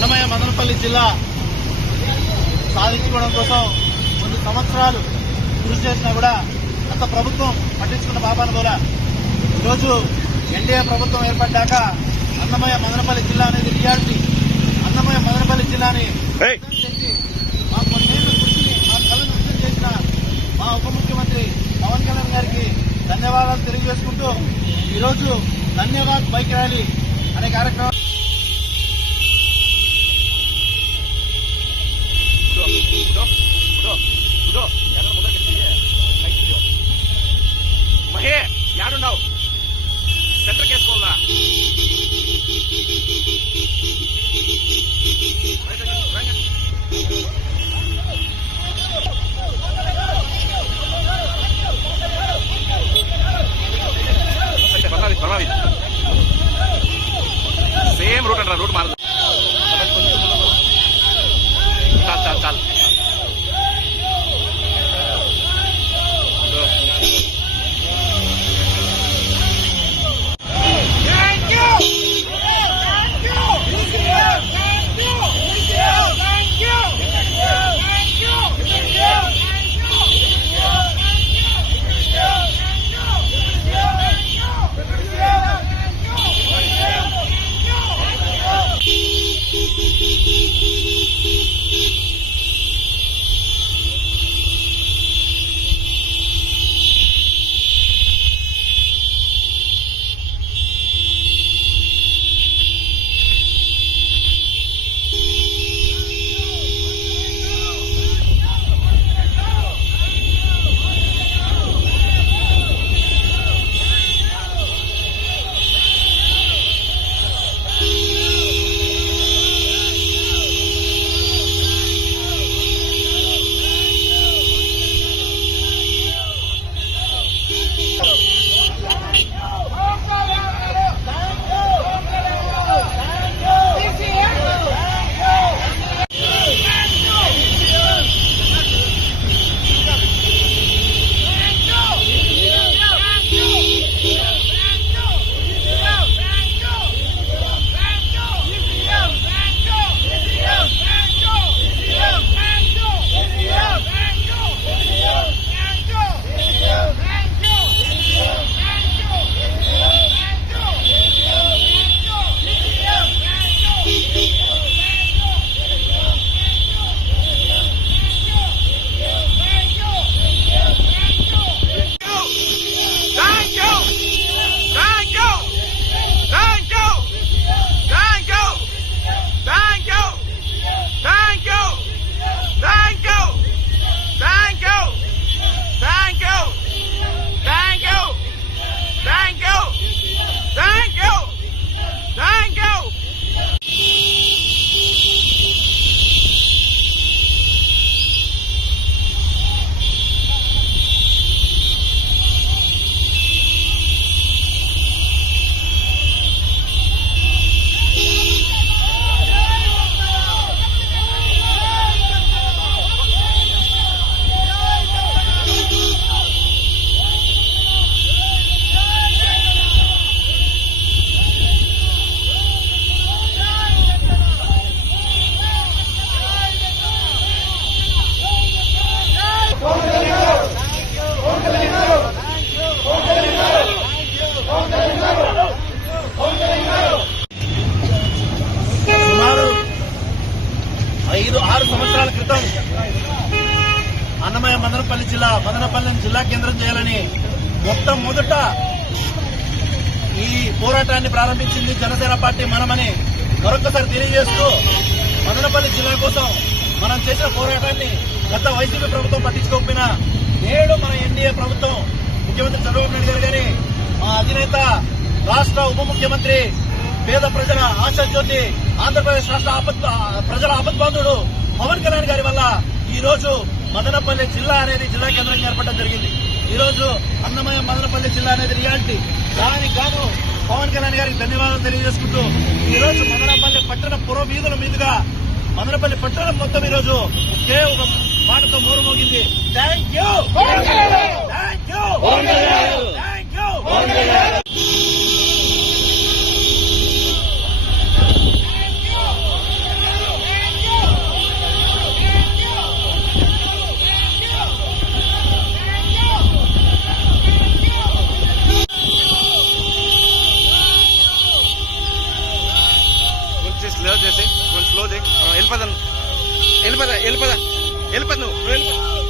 సమయ మదనపల్లి జిల్లా సాధించుకోవడం కోసం కొన్ని సంవత్సరాలు కృషి చేసినా కూడా గత ప్రభుత్వం పట్టించుకున్న బాబాను కూడా ఈరోజు ఎన్డీఏ ప్రభుత్వం ఏర్పడ్డాక అన్నమయ్య మదనపల్లి జిల్లా అనేది రియాలిటీ అన్నమయ్య మదనపల్లి జిల్లాని. చేసి మా కొన్నేళ్ళ కృషిని మా కళను విజయం చేసిన మా ఉప ముఖ్యమంత్రి పవన్ కళ్యాణ్ గారికి ధన్యవాదాలు తెలియజేసుకుంటూ ఈరోజు ధన్యవాద్ బైక్ ర్యాలీ అనే కార్యక్రమం 走。మదనపల్లి జిల్లా మదనపల్లిని జిల్లా కేంద్రం చేయాలని మొత్తం మొదట ఈ పోరాటాన్ని ప్రారంభించింది జనసేన పార్టీ మనమని మరొకసారి తెలియజేస్తూ మదనపల్లి జిల్లా కోసం మనం చేసిన పోరాటాన్ని గత వైసీపీ ప్రభుత్వం పట్టించుకోకపోయినా నేడు మన ఎన్డీఏ ప్రభుత్వం ముఖ్యమంత్రి చంద్రబాబు నాయుడు గారు గాని మా అధినేత రాష్ట్ర ఉప ముఖ్యమంత్రి పేద ప్రజల ఆశాజ్యోతి ఆంధ్రప్రదేశ్ రాష్ట్ర ఆపత్ ప్రజల ఆపద్బాంధుడు పవన్ కళ్యాణ్ గారి వల్ల ఈ రోజు మదనపల్లి జిల్లా అనేది జిల్లా కేంద్రంగా ఏర్పడడం జరిగింది. ఈ రోజు అన్నమయ్య మదనపల్లి జిల్లా అనేది రియాలిటీ. దానికి గాను పవన్ కళ్యాణ్ గారికి ధన్యవాదాలు తెలియజేసుకుంటూ ఈ రోజు మదనపల్లి పట్టణ పుర వీధుల మీదుగా మదనపల్లి పట్టణం మొత్తం ఈ రోజు ఒకే ఒక మాటతో మోరు మోగింది. Thank you thank you thank you వెళ్ళిపోయి నువ్వు నువ్వు వెళ్ళిపో.